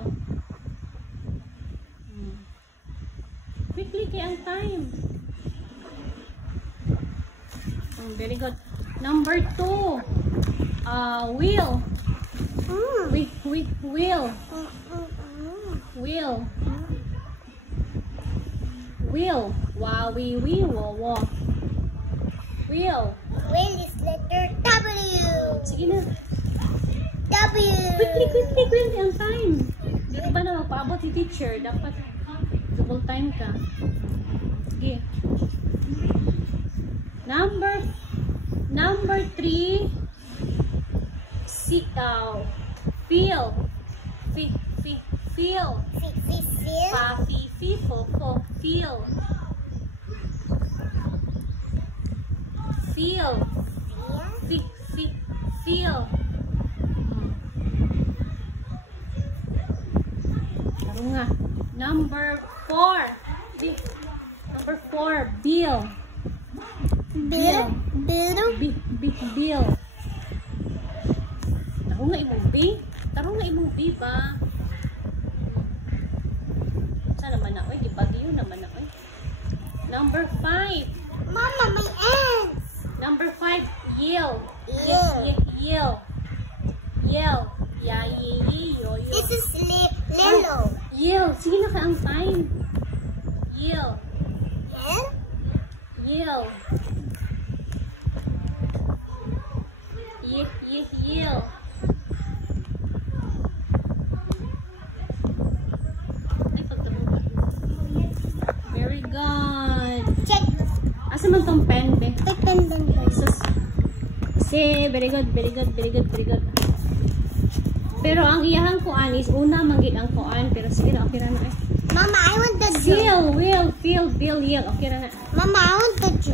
Will. Quickly kay ang time. Very good. Number 2. Will. Will. Will. Will. Wow, we wo. Will. Will is letter W. Sige na. W. Quickly ang time. Dito ba na magpaabot si teacher? Dapat double time ka. Sige. Number 3. Feel. Feel. Feel. Feel. Feel. Ano nga? Number 4. Bill. Bill. Bill. Taro nga imong B ba? Saan naman ako? Gibagyo naman ako. Number 5. Mama, my ants. Number 5. Yell. Yell. Yo. This is Lilo. Yell. Sige na ka ang time. Yell. Yell. Yell. Ay, pagtabo. Very good. Check. Asa man tong pen, be? Pen. Kasi, very good. Pero ang iyahang kuan is una manggid ang kuan, pero sige na, okay ra na eh. Mama, I want the Feel, will, feel, bill, yell, okay ra na. Mama, I want the drum.